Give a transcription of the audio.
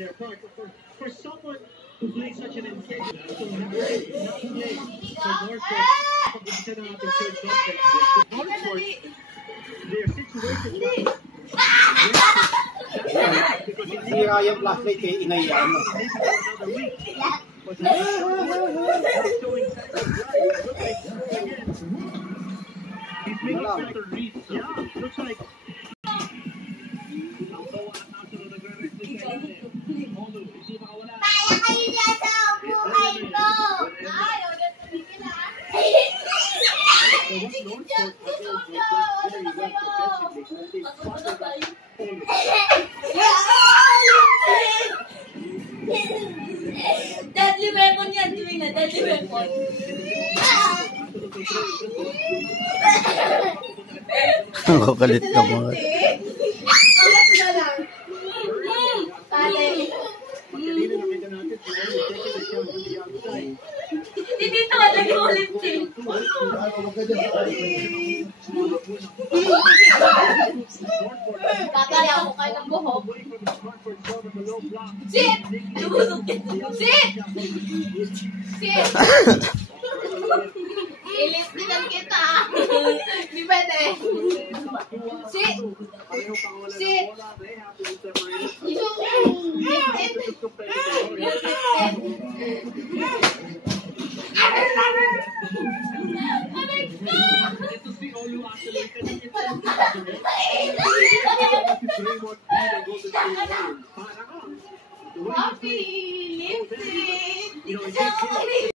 their part. For someone who plays such an integral, so not play for Norfolk, pag-isa ng ating third conference. Norfolk, their situation was sira yung flashlight eh, inayaan mo. Looks like deadly weapon yan, tuwing na deadly weapon. Ang kukulit ka mo. Angat na lang. Tatay. Hindi dito ka nag-ulit din. Tataya ako kayo ng buhok. Sit! Lumusog ka. Sit! Sit! Iliftinan kita. Di pwede. Sit! Sit! Coffee! Lipstick!